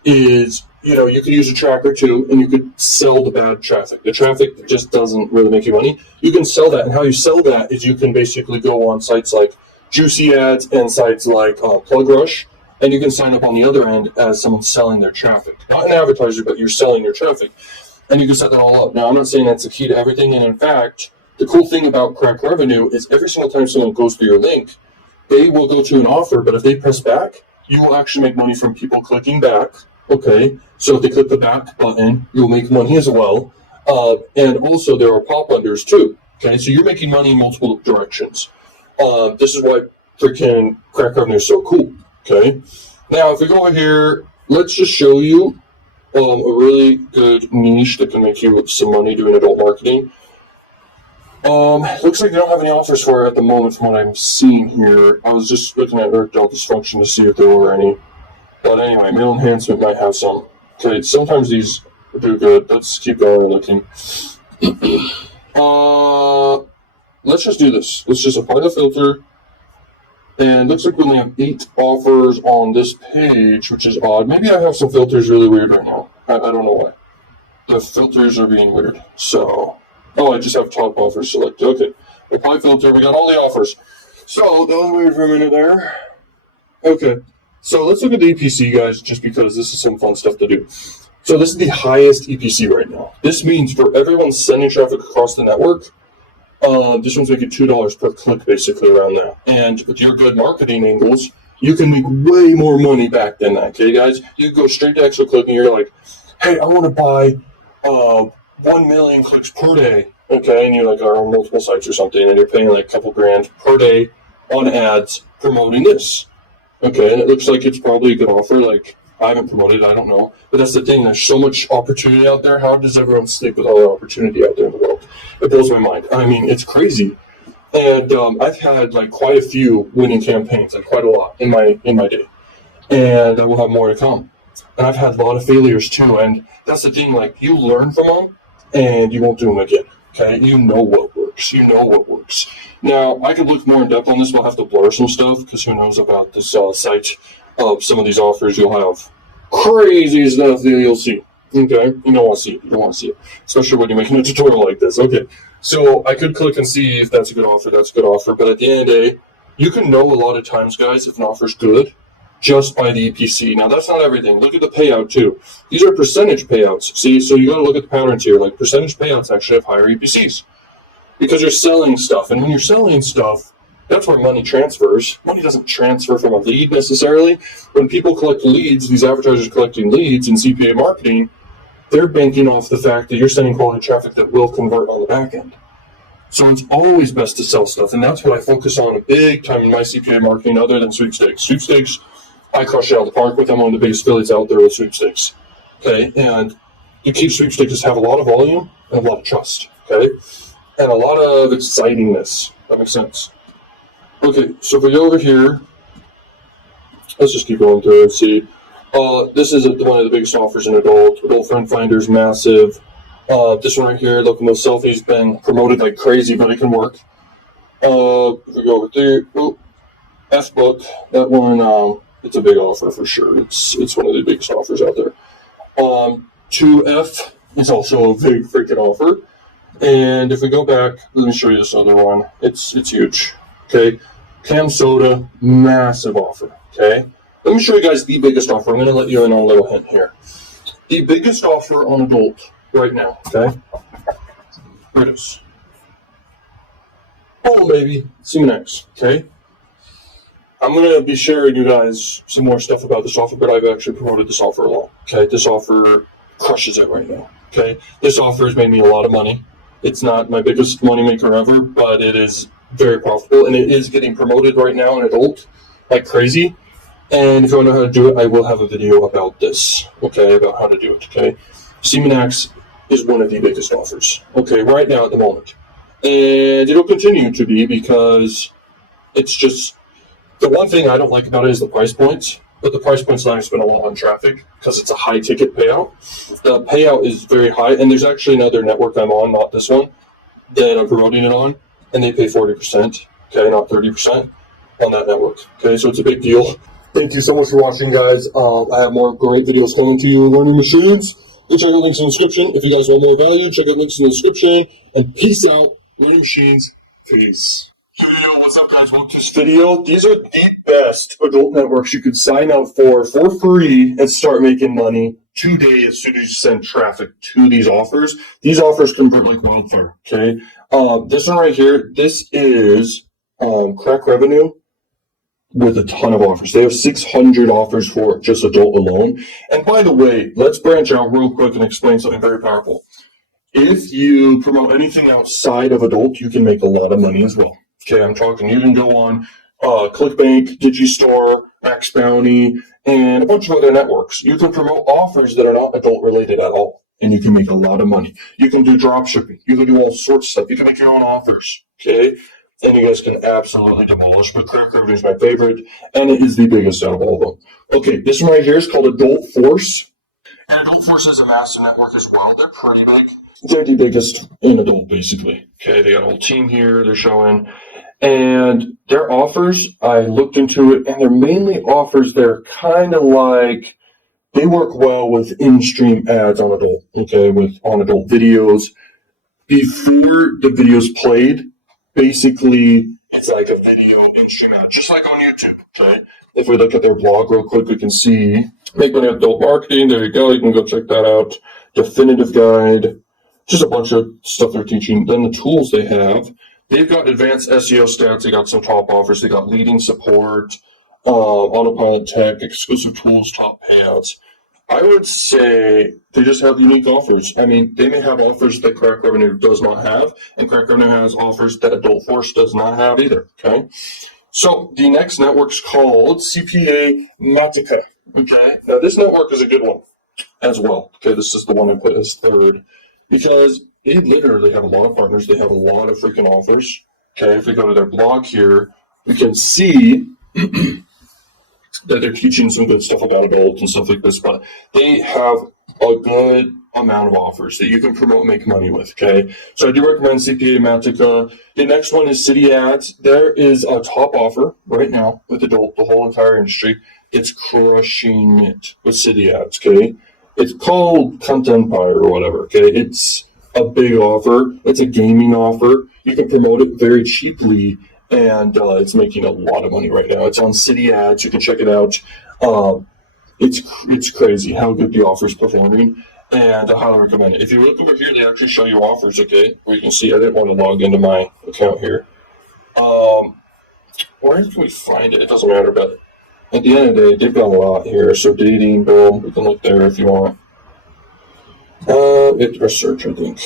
is, you know, you could use a tracker too, and you could sell the bad traffic. The traffic that just doesn't really make you money. You can sell that, and how you sell that is you can basically go on sites like Juicy Ads and sites like Plug Rush, and you can sign up on the other end as someone selling their traffic. Not an advertiser, but you're selling your traffic. And you can set that all up. Now, I'm not saying that's the key to everything, and in fact, the cool thing about Crakrevenue is every single time someone goes through your link, they will go to an offer, but if they press back, you will actually make money from people clicking back. Okay, so if they click the back button, you'll make money as well. And also there are pop unders too. Okay, so you're making money in multiple directions. This is why freaking Crakrevenue is so cool. Okay, now if we go over here, let's just show you a really good niche that can make you some money doing adult marketing. Looks like they don't have any offers for it at the moment from what I'm seeing here. I was just looking at erectile dysfunction to see if there were any. But anyway, male enhancement might have some. Okay, sometimes these do good. Let's keep going and looking. Let's just do this. Let's just apply the filter. And looks like we only have 8 offers on this page, which is odd. Maybe I have some filters really weird right now. I don't know why. The filters are being weird. So, I just have top offers selected. Okay, apply filter. We got all the offers. So, that was weird for a minute there. Okay. So let's look at the EPC, guys, just because this is some fun stuff to do. So this is the highest EPC right now. This means for everyone sending traffic across the network, this one's making $2 per click, basically, around that. And with your good marketing angles, you can make way more money back than that, okay, guys? You can go straight to Exoclick and you're like, hey, I want to buy 1 million clicks per day, okay? And you're like, are on multiple sites or something, and you're paying like a couple grand per day on ads promoting this. Okay, and it looks like it's probably a good offer. Like, I haven't promoted it, I don't know. But that's the thing, there's so much opportunity out there. How does everyone sleep with all the opportunity out there in the world? It blows my mind. I mean, it's crazy. And I've had like quite a few winning campaigns, like quite a lot in my day. And I will have more to come. And I've had a lot of failures too. And that's the thing, like, you learn from them and you won't do them again. Okay, you know what works. You know what works. Now, I could look more in depth on this. We'll have to blur some stuff because who knows about this site. Some of these offers, you'll have crazy stuff that you'll see. Okay, you don't want to see it. You don't want to see it, especially when you're making a tutorial like this. Okay, so I could click and see if that's a good offer. That's a good offer. But at the end of the day, you can know a lot of times, guys, if an offer's good just by the EPC. Now, that's not everything. Look at the payout too. These are percentage payouts. See, so you got to look at the patterns here. Like, percentage payouts actually have higher EPCs because you're selling stuff, and when you're selling stuff, that's where money transfers. Money doesn't transfer from a lead necessarily. When people collect leads, these advertisers collecting leads in CPA marketing, they're banking off the fact that you're sending quality traffic that will convert on the back end. So it's always best to sell stuff, and that's what I focus on a big time in my CPA marketing, other than sweepstakes. Sweepstakes, I crush it out of the park with them. I'm one of the biggest affiliates out there with sweepstakes. Okay, and you keep sweepstakes have a lot of volume and a lot of trust. Okay, and a lot of excitingness. That makes sense. Okay, so if we go over here, let's just keep going through and see. This is one of the biggest offers in adult friend finders, massive. This one right here, looking at selfies, been promoted like crazy, but it can work. If we go over there, F book, that one, it's a big offer for sure. It's one of the biggest offers out there. 2F is also a big freaking offer. And if we go back, let me show you this other one. It's huge. Okay, Cam soda, massive offer, okay? Let me show you guys the biggest offer. I'm going to let you in on a little hint here. The biggest offer on adult right now, okay? Here it is. Oh, baby, C&X, okay? I'm going to be sharing you guys some more stuff about this offer, but I've actually promoted this offer a lot, okay? This offer crushes it right now, okay? This offer has made me a lot of money. It's not my biggest moneymaker ever, but it is very profitable, and it is getting promoted right now in adult like crazy. And if you want to know how to do it, I will have a video about this, okay, about how to do it, okay? C&X is one of the biggest offers, okay, right now at the moment. And it'll continue to be because it's just, the one thing I don't like about it is the price points, but the price points let me spend a lot on traffic because it's a high ticket payout. The payout is very high, and there's actually another network I'm on, not this one, that I'm promoting it on, and they pay 40%, okay, not 30% on that network, okay, so it's a big deal. Thank you so much for watching, guys. I have more great videos coming to you, learning machines. Go check out links in the description. If you guys want more value, check out links in the description, and peace out, learning machines. Peace. Yo, what's up, guys? Welcome to this video. These are the best adult networks you could sign up for free and start making money today as soon as you send traffic to these offers. These offers convert like wildfire, okay? This one right here, this is Crakrevenue with a ton of offers. They have 600 offers for just adult alone. And by the way, let's branch out real quick and explain something very powerful. If you promote anything outside of adult, you can make a lot of money as well. Okay, I'm talking, you can go on ClickBank, Digistore, Max Bounty, and a bunch of other networks. You can promote offers that are not adult related at all, and you can make a lot of money. You can do drop shipping. You can do all sorts of stuff. You can make your own offers, okay? And you guys can absolutely demolish, but Crakrevenue is my favorite, and it is the biggest out of all of them. Okay, this one right here is called Adult Force. And Adult Force is a massive network as well. They're pretty big. They're the biggest in adult, basically. Okay, they got a whole team here they're showing. And their offers, I looked into it, and they're mainly offers that are kind of like, they work well with in-stream ads on adult, okay, on adult videos. Before the video's played, basically, it's like a video in-stream ad, just like on YouTube, okay? If we look at their blog real quick, we can see Make Money Adult Marketing. There you go. You can go check that out. Definitive Guide. Just a bunch of stuff they're teaching. Then the tools they have. They've got advanced SEO stats. They got some top offers. They got leading support, autopilot tech, exclusive tools, top payouts. I would say they just have unique offers. I mean, they may have offers that Crakrevenue does not have, and Crakrevenue has offers that Adult Force does not have either, okay? So the next network's called CPA Matica, okay? Now, this network is a good one as well, okay? This is the one I put as third, because they literally have a lot of partners. They have a lot of freaking offers, okay? If we go to their blog here, we can see that they're teaching some good stuff about adults and stuff like this, but they have a good amount of offers that you can promote and make money with, okay? So I do recommend CPA Matica. The next one is City Ads. There is a top offer right now with adult, the whole entire industry. It's crushing it with City Ads, okay? It's called Content Empire or whatever, okay? It's a big offer. It's a gaming offer. You can promote it very cheaply, and it's making a lot of money right now. It's on City Ads. You can check it out. It's crazy how good the offer is performing, and I highly recommend it. If you look over here, they actually show you offers, okay? Where you can see, I didn't want to log into my account here. Where can we find it? It doesn't matter, but at the end of the day, they've got a lot here. So dating, boom, we can look there if you want. Or search, I think.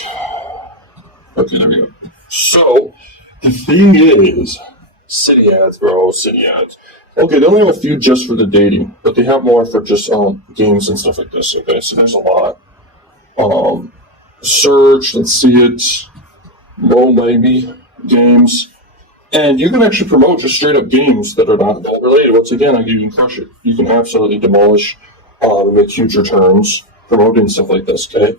Okay, there we go. So, the thing is, City Ads, bro, City Ads. Okay, they only have a few just for the dating, but they have more for just games and stuff like this. Okay, so there's a lot. Search, let's see it. Low maybe games, and you can actually promote just straight up games that are not adult related. Once again, you can crush it. You can absolutely demolish, make huge returns promoting stuff like this. Okay.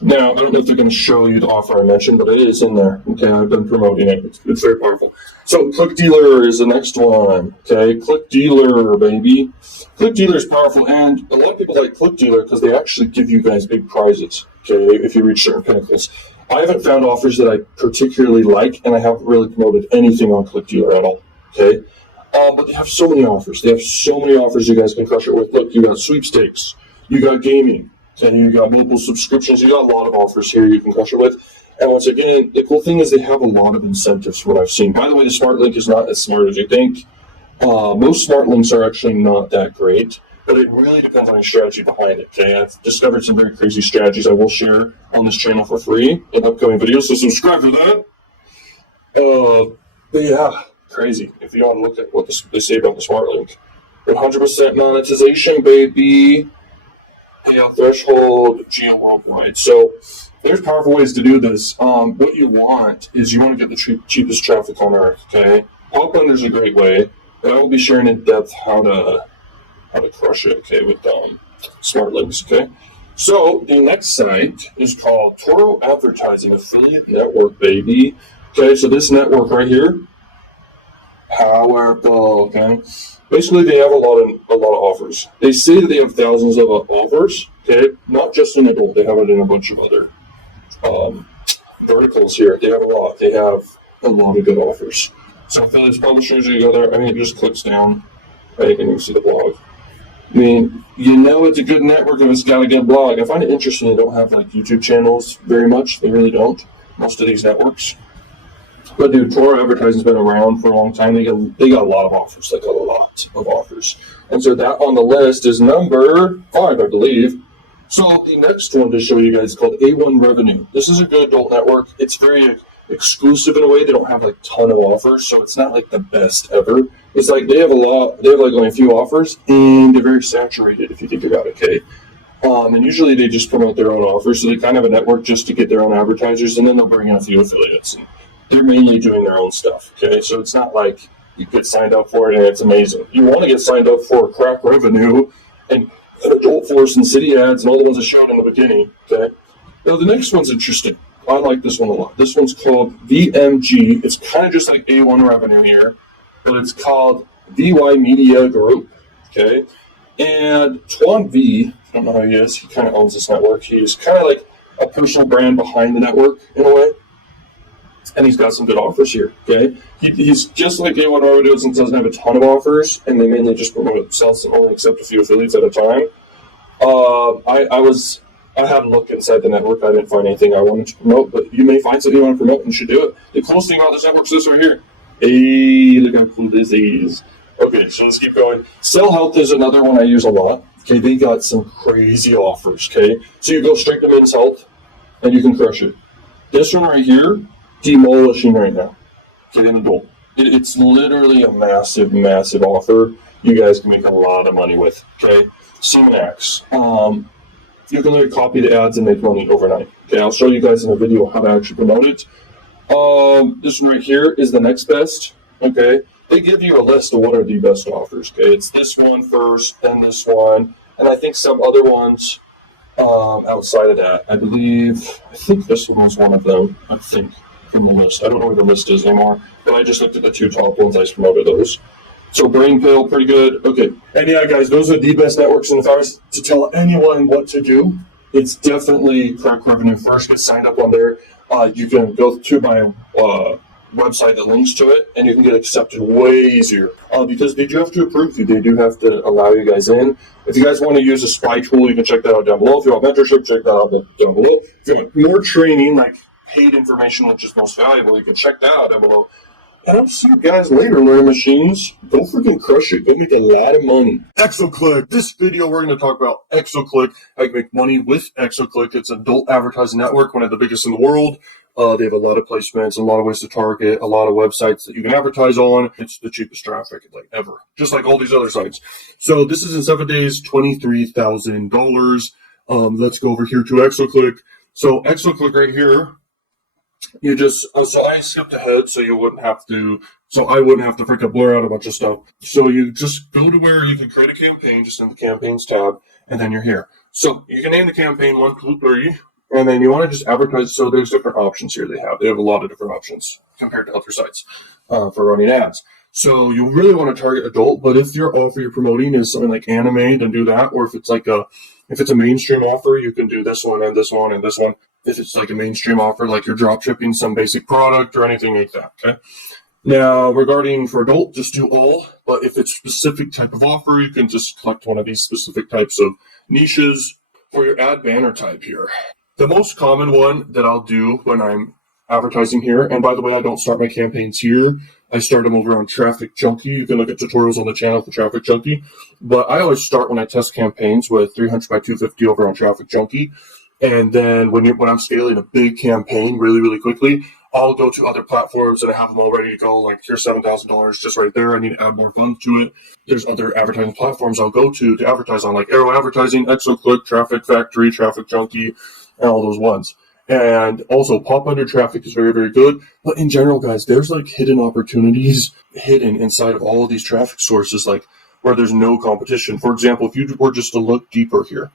Now, I don't know if they're going to show you the offer I mentioned, but it is in there. Okay, I've been promoting it. It's very powerful. So, Click Dealer is the next one. Okay, Click Dealer, baby. Click Dealer is powerful, and a lot of people like Click Dealer because they actually give you guys big prizes. Okay, if you reach certain pinnacles. I haven't found offers that I particularly like, and I haven't really promoted anything on ClickDealer at all. Okay, but they have so many offers. They have so many offers you guys can crush it with. Look, you got sweepstakes, you got gaming, and you got mobile subscriptions. You got a lot of offers here you can crush it with. And once again, the cool thing is they have a lot of incentives from what I've seen. By the way, the smart link is not as smart as you think. Most smart links are actually not that great, but it really depends on your strategy behind it. Okay, I've discovered some very crazy strategies I will share on this channel for free in upcoming videos, so subscribe for that. But yeah, crazy. If you want to look at what they say about the smart link, 100% monetization, baby. Payout threshold, geo worldwide. So there's powerful ways to do this. What you want is you want to get the cheapest traffic on earth. Okay, Oakland is a great way, but I will be sharing in depth how to crush it. Okay, with smart links. Okay, so the next site is called Toro Advertising Affiliate Network, baby. Okay, so this network right here, powerful. Okay. Basically, they have a lot of offers. They say that they have thousands of offers. Okay, not just in adult. They have it in a bunch of other verticals here. They have a lot. They have a lot of good offers. So affiliates, publishers, you go there. I mean, it just clicks down, right, and you see the blog. I mean, you know it's a good network if it's got a good blog. I find it interesting they don't have like YouTube channels very much. They really don't. Most of these networks. But dude, Toro Advertising's been around for a long time. They got a lot of offers, like a lot of offers. And so that on the list is number 5, I believe. So the next one to show you guys is called A1 Revenue. This is a good adult network. It's very exclusive in a way. They don't have like a ton of offers, so it's not like the best ever. It's like they have like only a few offers, and they're very saturated if you think about it, okay? And usually they just promote their own offers, so they kind of have a network just to get their own advertisers, and then they'll bring in a few affiliates. And they're mainly doing their own stuff, okay? So it's not like you get signed up for it and it's amazing. You want to get signed up for Crakrevenue and Adult Force and City Ads and all the ones I showed in the beginning, okay? Now the next one's interesting. I like this one a lot. This one's called VMG. It's kind of just like A1 Revenue here, but it's called VY Media Group, okay? And Tuan V, I don't know how he is, he kind of owns this network. He's kind of like a personal brand behind the network in a way. And he's got some good offers here, okay? He's just like A1 Revenue doesn't have a ton of offers, and they mainly just promote themselves and only accept a few affiliates at a time. I had a look inside the network. I didn't find anything I wanted to promote, but you may find something you want to promote and you should do it. The coolest thing about this network is this right here. Hey, look how cool this is. Okay, so let's keep going. Cell Health is another one I use a lot. Okay, they got some crazy offers, okay? So you go straight to Men's Health, and you can crush it. This one right here, demolishing right now. Okay, in adult. It's literally a massive, massive offer you guys can make a lot of money with, okay? CMAX. You can literally copy the ads and make money overnight. Okay, I'll show you guys in a video how to actually promote it. This one right here is the next best, okay? They give you a list of what are the best offers, okay? It's this one first, then this one, and I think some other ones outside of that. I think this one was one of them, I think, from the list. I don't know where the list is anymore, but I just looked at the 2 top ones. I just promoted those. So Brain Pill, pretty good. Okay. And yeah, guys, those are the best networks. And if I was to tell anyone what to do, it's definitely Crakrevenue first. Get signed up on there. You can go to my website that links to it, and you can get accepted way easier because they do have to approve you. They do have to allow you guys in. If you guys want to use a spy tool, you can check that out down below. If you want mentorship, check that out down below. If you want more training, like paid information, which is most valuable, you can check that out down below. And I'll see you guys later, learning machines. Don't freaking crush it. Go make a lot of money. Exoclick. This video, we're going to talk about Exoclick. How you can make money with Exoclick. It's an adult advertising network, one of the biggest in the world. They have a lot of placements, a lot of ways to target, a lot of websites that you can advertise on. It's the cheapest traffic like ever, just like all these other sites. So this is in 7 days, $23,000. Let's go over here to Exoclick. So Exoclick right here. You just, so I skipped ahead so I wouldn't have to freaking blur out a bunch of stuff. So you just go to where you can create a campaign, just in the campaigns tab, and then you're here. So you can name the campaign 1, 2, 3, and then you want to just advertise. So there's different options here they have. They have a lot of different options compared to other sites for running ads. So you really want to target adult, but if your offer you're promoting is something like anime, then do that. Or if it's like if it's a mainstream offer, you can do this one and this one and this one. if it's like a mainstream offer, like you're drop shipping some basic product or anything like that. Okay. Now, regarding for adult, just do all. But if it's specific type of offer, you can just select one of these specific types of niches for your ad banner type here. The most common one that I'll do when I'm advertising here, and by the way, I don't start my campaigns here. I start them over on TrafficJunky. You can look at tutorials on the channel for TrafficJunky. But I always start when I test campaigns with 300 by 250 over on TrafficJunky. And then when I'm scaling a big campaign really, really quickly, I'll go to other platforms and I have them all ready to go. Like, here's $7,000 just right there. I need to add more funds to it. There's other advertising platforms I'll go to advertise on, like Arrow Advertising, Exoclick, Traffic Factory, TrafficJunky, and all those ones. And also, pop under traffic is very, very good. But in general, guys, there's like hidden opportunities hidden inside of all of these traffic sources, like where there's no competition. For example, if you were just to look deeper here,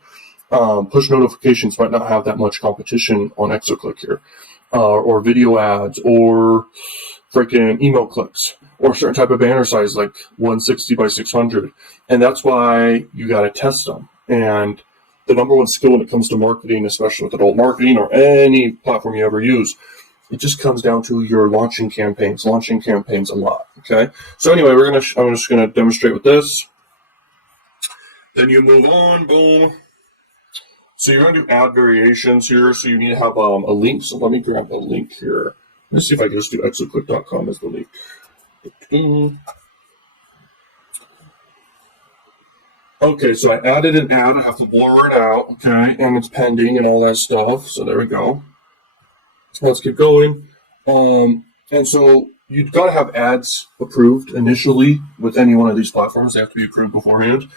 push notifications might not have that much competition on Exoclick here, or video ads, or freaking email clicks, or certain type of banner size like 160 by 600. And that's why you got to test them. And the number one skill when it comes to marketing, especially with adult marketing or any platform you ever use, it just comes down to your launching campaigns a lot. Okay. So anyway, I'm just gonna demonstrate with this. Then you move on. Boom. So you're going to do ad variations here. So you need to have a link. So let me grab a link here. Let's see if I can just do exoclick.com as the link. Okay, so I added an ad. I have to blur it out, okay, and it's pending and all that stuff. So there we go. Let's keep going. And so you've got to have ads approved initially with any one of these platforms. They have to be approved beforehand.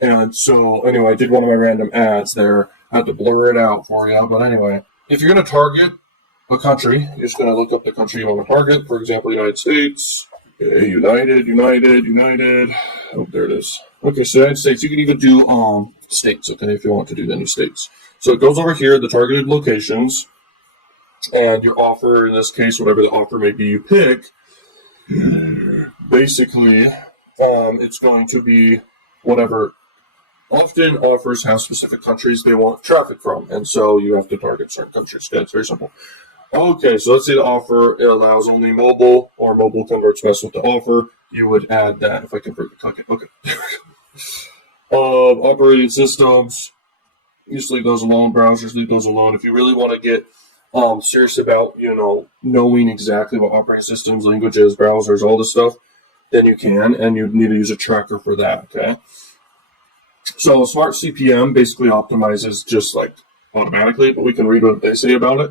And so anyway, I did one of my random ads there. I had to blur it out for you. But anyway, if you're going to target a country, you're just going to look up the country you want to target. For example, United States. Okay, United. Oh, there it is. Okay, so United States, you can even do states, okay, if you want to do any states. So it goes over here, the targeted locations, and your offer, in this case, whatever the offer may be you pick, basically, it's going to be whatever. Often offers have specific countries they want traffic from, and so you have to target certain countries. Yeah, it's very simple. Okay, so let's say the offer, it allows only mobile, or mobile converts best with the offer. You would add that if I convert the click it. Okay. Operating systems, you just leave those alone. Browsers, leave those alone. If you really want to get serious about, knowing exactly what operating systems, languages, browsers, all this stuff, then you can, and you need to use a tracker for that, okay? So Smart CPM basically optimizes just like automatically, but we can read what they say about it.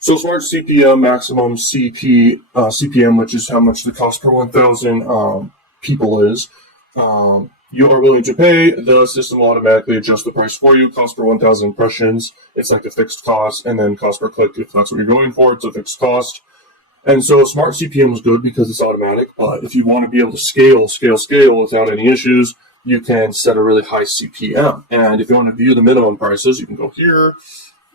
So Smart CPM, maximum CPM, which is how much the cost per 1,000 people is, you are willing to pay. The system will automatically adjust the price for you. Cost per 1,000 impressions, it's like a fixed cost, and then cost per click, if that's what you're going for, it's a fixed cost. And so Smart CPM is good because it's automatic, but if you want to be able to scale without any issues, you can set a really high CPM. And if you want to view the minimum prices, you can go here,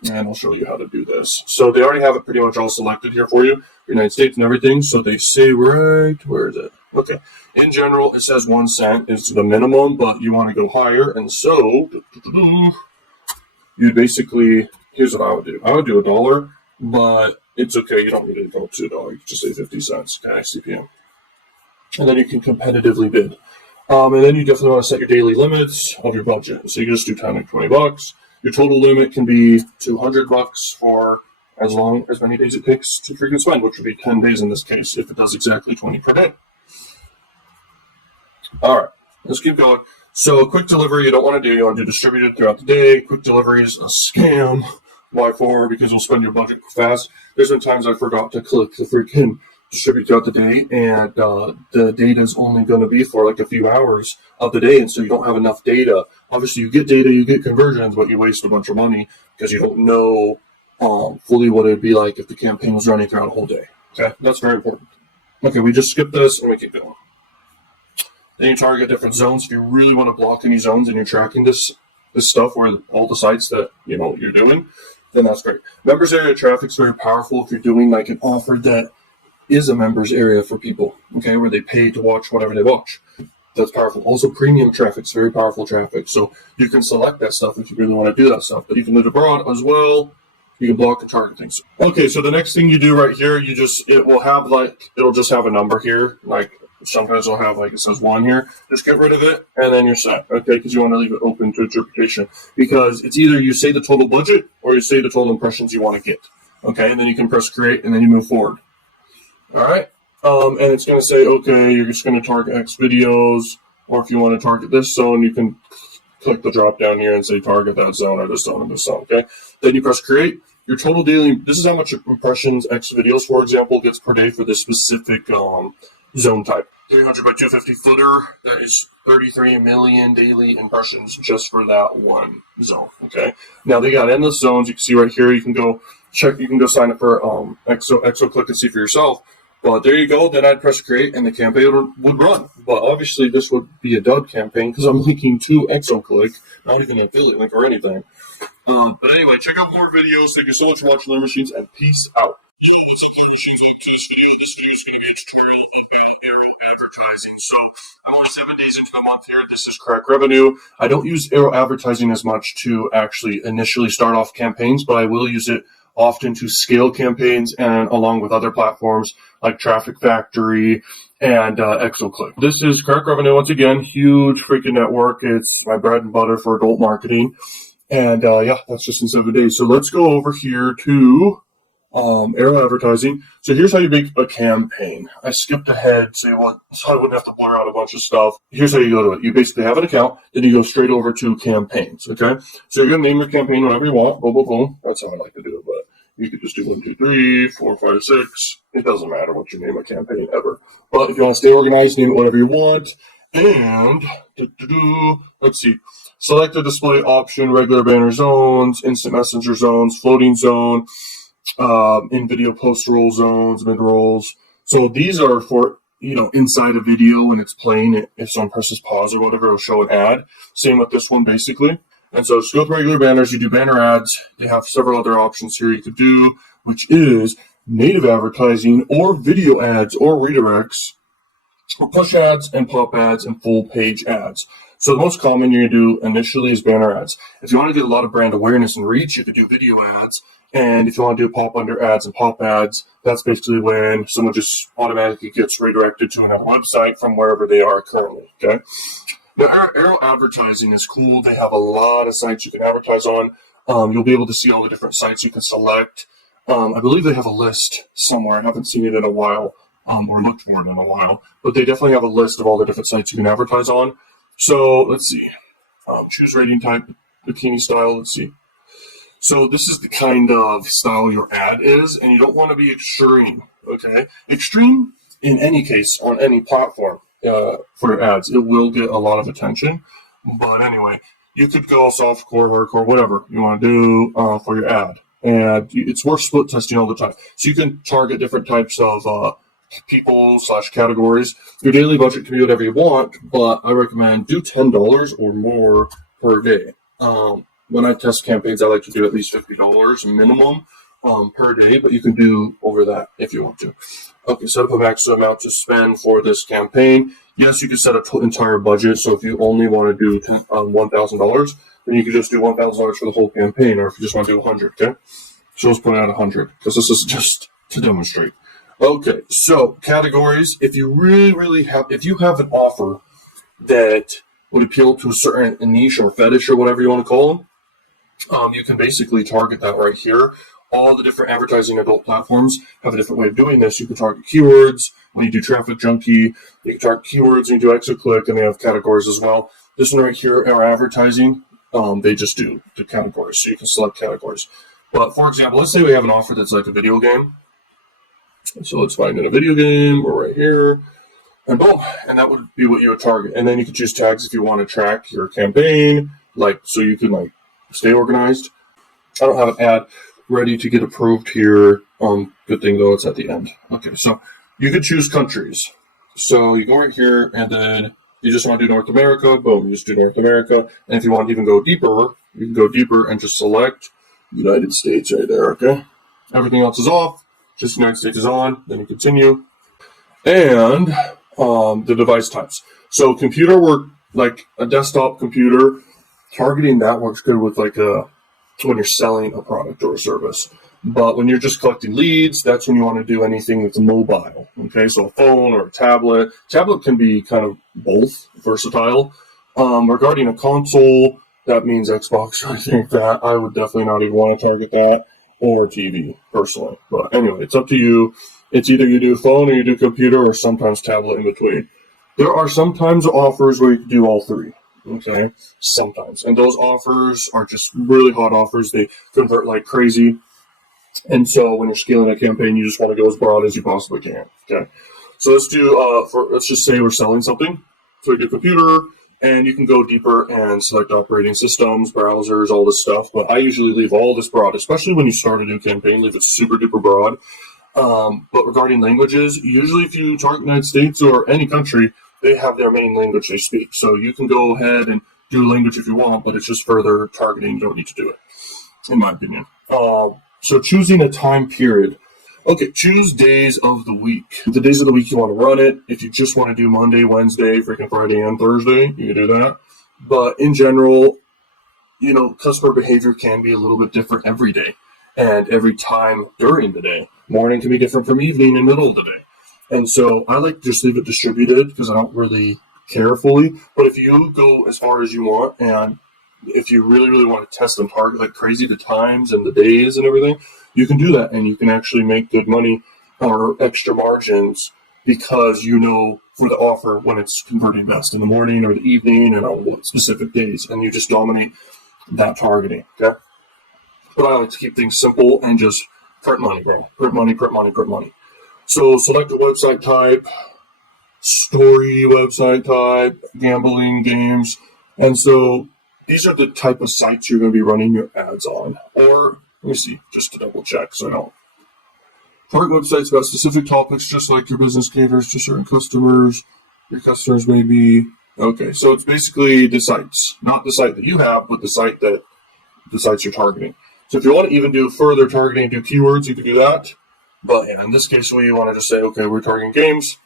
and I'll show you how to do this. So they already have it pretty much all selected here for you, United States and everything. So they say right, where is it? Okay. In general, it says 1 cent is the minimum, but you want to go higher. And so you basically, here's what I would do. I would do $1, but it's okay. You don't need to go to $1. You can just say 50 cents, okay, CPM. And then you can competitively bid. And then you definitely want to set your daily limits of your budget. So you can just do 10 or 20 bucks. Your total limit can be $200 for as many days it takes to freaking spend, which would be 10 days in this case, if it does exactly 20 per day. All right, let's keep going. So quick delivery, you don't want to do. You want to do distributed throughout the day. Quick delivery is a scam. Why for? Because you'll spend your budget fast. There's been times I forgot to click the freaking distribute throughout the day, and the data is only going to be for like a few hours of the day, and so you don't have enough data. Obviously, you get data, you get conversions, but you waste a bunch of money because you don't know fully what it would be like if the campaign was running throughout a whole day. Okay, that's very important. Okay, we just skip this and we keep going. Then you target different zones. If you really want to block any zones and you're tracking this stuff where all the sites that you're doing, then that's great. Members area traffic is very powerful if you're doing like an offer that is a members area for people, okay, where they pay to watch whatever they watch. That's powerful. Also, premium traffic is very powerful traffic. So you can select that stuff if you really want to do that stuff, but you can do it abroad as well. You can block and target things. Okay, so the next thing you do right here, it'll just have a number here. Like sometimes it'll have it says 1 here. Just get rid of it and then you're set. Okay, because you want to leave it open to interpretation. Because it's either you say the total budget or you say the total impressions you want to get. Okay, and then you can press create and then you move forward. All right, and it's going to say, okay, you're just going to target X videos, or if you want to target this zone, you can click the drop down here and say target that zone or this zone or this zone. Okay, then you press create. Your total daily, this is how much impressions X videos, for example, gets per day for this specific zone type. 300 by 250 footer, that is 33 million daily impressions just for that one zone. Okay, now they got endless zones. You can see right here, you can go check, you can go sign up for Exoclick and see for yourself. But there you go, then I'd press create and the campaign would run. But obviously this would be a dud campaign because I'm linking to Exoclick, not even an affiliate link or anything. But anyway, check out more videos. Thank you so much for watching Learn Machines, and peace out. So I'm only 7 days into the month here. This is Crakrevenue. I don't use arrow advertising as much to actually initially start off campaigns, but I will use it often to scale campaigns and along with other platforms like Traffic Factory and Exoclick. This is Crakrevenue once again, huge freaking network. It's my bread and butter for adult marketing. And yeah, that's just in 7 days. So let's go over here to arrow advertising. So here's how you make a campaign. I skipped ahead so I wouldn't have to blur out a bunch of stuff. Here's how you go to it. You basically have an account, then you go straight over to campaigns. Okay, so you're gonna name your campaign whatever you want. Boom, boom, boom. That's how I like to do it. But you could just do 1, 2, 3, 4, 5, 6. It doesn't matter what you name a campaign ever. But if you want to stay organized, name it whatever you want. And let's see. Select the display option, regular banner zones, instant messenger zones, floating zone, in video post roll zones, mid rolls. So these are for, inside a video when it's playing. If someone presses pause or whatever, it'll show an ad. Same with this one, basically. And so just go with regular banners. You do banner ads. You have several other options here you could do, which is native advertising or video ads or redirects, or push ads and pop ads and full page ads. So the most common you're going to do initially is banner ads. If you want to get a lot of brand awareness and reach, you could do video ads. And if you want to do pop under ads and pop ads, that's basically when someone just automatically gets redirected to another website from wherever they are currently. Okay. Now, arrow advertising is cool. They have a lot of sites you can advertise on. You'll be able to see all the different sites you can select. I believe they have a list somewhere. I haven't seen it in a while, or looked for it in a while. But they definitely have a list of all the different sites you can advertise on. So let's see. Choose rating type, bikini style. Let's see. So this is the kind of style your ad is, and you don't want to be extreme. Okay, extreme in any case on any platform for your ads, it will get a lot of attention. But anyway, you could go softcore, hardcore, whatever you want to do for your ad, and it's worth split testing all the time. So you can target different types of people / categories. Your daily budget can be whatever you want, but I recommend do $10 or more per day. When I test campaigns, I like to do at least $50 minimum per day, but you can do over that if you want to. Okay, set up a maximum amount to spend for this campaign. Yes, you can set an entire budget. So if you only want to do $1,000, then you can just do $1,000 for the whole campaign, or if you just want to do 100, okay? So let's put out 100 because this is just to demonstrate. Okay, so categories. If you if you have an offer that would appeal to a certain niche or fetish or whatever you want to call them, you can basically target that right here. All the different advertising adult platforms have a different way of doing this. You can target keywords. When you do TrafficJunky, you can target keywords, and you do Exoclick, and they have categories as well. This one right here, our advertising, they just do the categories, so you can select categories. But for example, let's say we have an offer that's like a video game. So let's find in a video game. We're right here. And boom, and that would be what you would target. And then you could choose tags if you want to track your campaign, so you can stay organized. I don't have an ad ready to get approved here. Good thing though, it's at the end. Okay, so you could choose countries. So you go right here, and then you just want to do North America. Boom, you just do North America. And if you want to even go deeper, you can go deeper and just select United States right there. Okay, everything else is off. Just United States is on. Then you continue, and the device types. So computer work, like a desktop computer, targeting that works good with like a when you're selling a product or a service. But when you're just collecting leads, that's when you want to do anything that's mobile. Okay, so a phone or a tablet. Tablet can be kind of both versatile. Regarding a console, that means Xbox. I think that I would definitely not even want to target that, or TV personally. But anyway, it's up to you. It's either you do phone or you do computer, or sometimes tablet in between. There are sometimes offers where you can do all three. Okay, sometimes, and those offers are just really hot offers. They convert like crazy. And so when you're scaling a campaign, you just want to go as broad as you possibly can. Okay. So let's do, let's just say we're selling something. So we do computer, and you can go deeper and select operating systems, browsers, all this stuff. But I usually leave all this broad, especially when you start a new campaign, leave it super duper broad. But regarding languages, usually if you target the United States or any country, they have their main language they speak. So you can go ahead and do language if you want, but it's just further targeting. You don't need to do it, in my opinion. So choosing a time period. Okay, choose days of the week. The days of the week you want to run it. If you just want to do Monday, Wednesday, freaking Friday, and Thursday, you can do that. But in general, you know, customer behavior can be a little bit different every day and every time during the day. Morning can be different from evening and middle of the day. And so I like to just leave it distributed because I don't really care fully. But if you go as far as you want, and if you really, really want to test and target like crazy the times and the days and everything, you can do that, and you can actually make good money or extra margins because you know for the offer when it's converting best in the morning or the evening and on what specific days, and you just dominate that targeting. Okay. But I like to keep things simple and just print money, bro. Print money, print money, print money. So select a website type, story website type, gambling, games, and so these are the type of sites you're going to be running your ads on. Or, let me see, just to double check so I don't. Target websites about specific topics, just like your business caters to certain customers. Your customers may be, okay, so it's basically the sites. Not the site that you have, but the sites you're targeting. So if you want to even do further targeting, do keywords, you can do that. But yeah, in this case, we want to just say, okay, we're targeting games.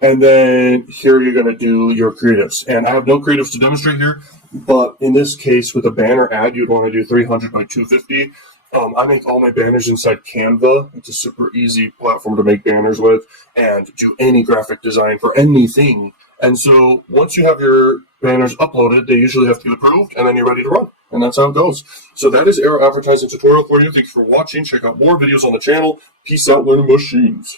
And then here you're going to do your creatives. And I have no creatives to demonstrate here, but in this case, with a banner ad, you'd want to do 300 by 250. I make all my banners inside Canva. It's a super easy platform to make banners with and do any graphic design for anything. And so once you have your banners uploaded, they usually have to get approved, and then you're ready to run. And that's how it goes. So that is Arrow Advertising tutorial for you. Thanks for watching. Check out more videos on the channel. Peace out, learning machines.